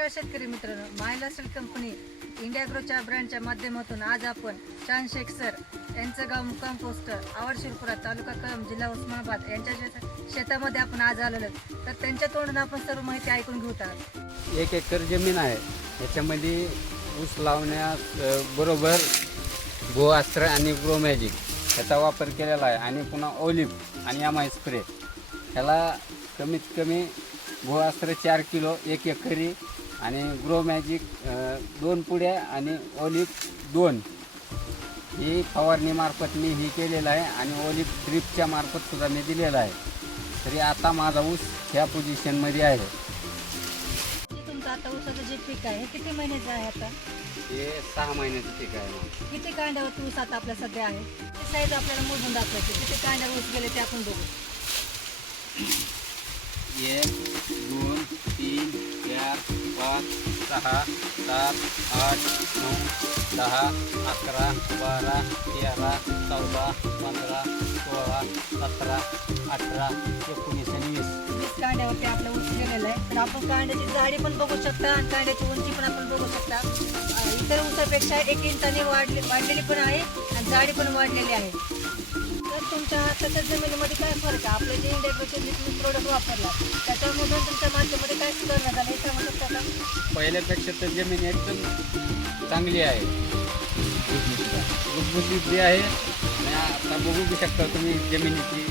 नमस्कार शेतकरी मित्रांनो, मायलास्टल कंपनी इंडियाग्रोच्या ब्रँडच्या माध्यमातून आज आपण शान शेख सर यांचं गाव मुक्काम पोस्ट आवड शिरपुरा तालुका कळंब जिल्हा उस्मानाबाद यांच्या शेतामध्ये आपण आज आलेलो आहोत. तर त्यांच्या तोंडून आपण सर्व माहिती ऐकून घेऊत आहोत. 1 एकर जमीन आहे. याच्यामध्ये ऊस लावण्यास बरोबर गोअस्त्र आणि ग्रो मॅजिक याचा वापर केलेला आहे आणि पुन्हा ऑलिव्ह आणि एम आय स्प्रे. ह्याला कमीत कमी गोअस्त्र 4 किलो 1 एकरी आणि ग्रो मॅजिक 2 पुड्या आणि ऑलिव्ह 2 ही फवारणीमार्फत मी ही केलेलं आहे आणि ऑलिव्ह ड्रिपच्या मार्फत सुद्धा मी दिलेला आहे. तरी आता माझा ऊस ह्या पोझिशनमध्ये आहे. तुमचं आता ऊसाचं जे पीक आहे हे किती महिन्याचं आहे? आता हे 6 महिन्याचं पीक आहे. किती कांड्यावर ऊस आता आपल्या सध्या आहे? ते साईज आपल्याला मोजून दाखवायचे. किती कांड्यावर ऊस गेले ते आपण बघू. 1 2 3 4 5 6 7 8 9 10 11 12 13 14 15 16 17 18 19 आणि 20 कांड्यावरती आपला ऊस गेलेला आहे. तर आपण कांड्याची जाडी पण बघू शकता आणि कांड्याची उंची पण आपण बघू शकता. इतर ऊसापेक्षा 1 इंचाने वाढलेली पण आहे आणि जाडी पण वाढलेली आहे. तर तुमच्या हाताच्या जमिनीमध्ये काय फरक आहे? आपलं जे इंडियाचे जे तुम्ही प्रोडक्ट वापरला त्याच्यामधून तुमच्या मातीमध्ये काय सुधारणा झाला हे सांगू शकता का? पहिल्यापेक्षा तर जमीन एकदम चांगली आहे, भुसभुशीत आहे. आणि आता बघू शकता तुम्ही जमिनीची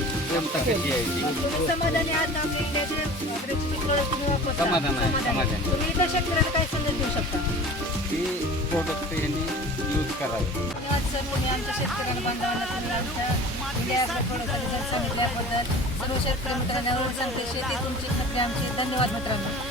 क्षमता कशी आहे ती. तुम्ही समाधानी आहात ना? आपल्या इंडियाचे प्रोडक्ट तुम्ही वापरता? समाधान आहे, समाधान. तुम्ही इतर शेतकऱ्यांना काय संदेश देऊ शकता? ही प्रोडक्ट यांनी यूज करावे. धन्यवाद सर. तुम्ही आमच्या शेतकऱ्यांना बांधवांना तुम्ही आमच्या इंडियाच्या प्रोडक्ट सांगितल्याबद्दल सर्व शेतकरी मित्रांना सांगते शेती तुमची खत्री आमची. धन्यवाद मित्रांनो.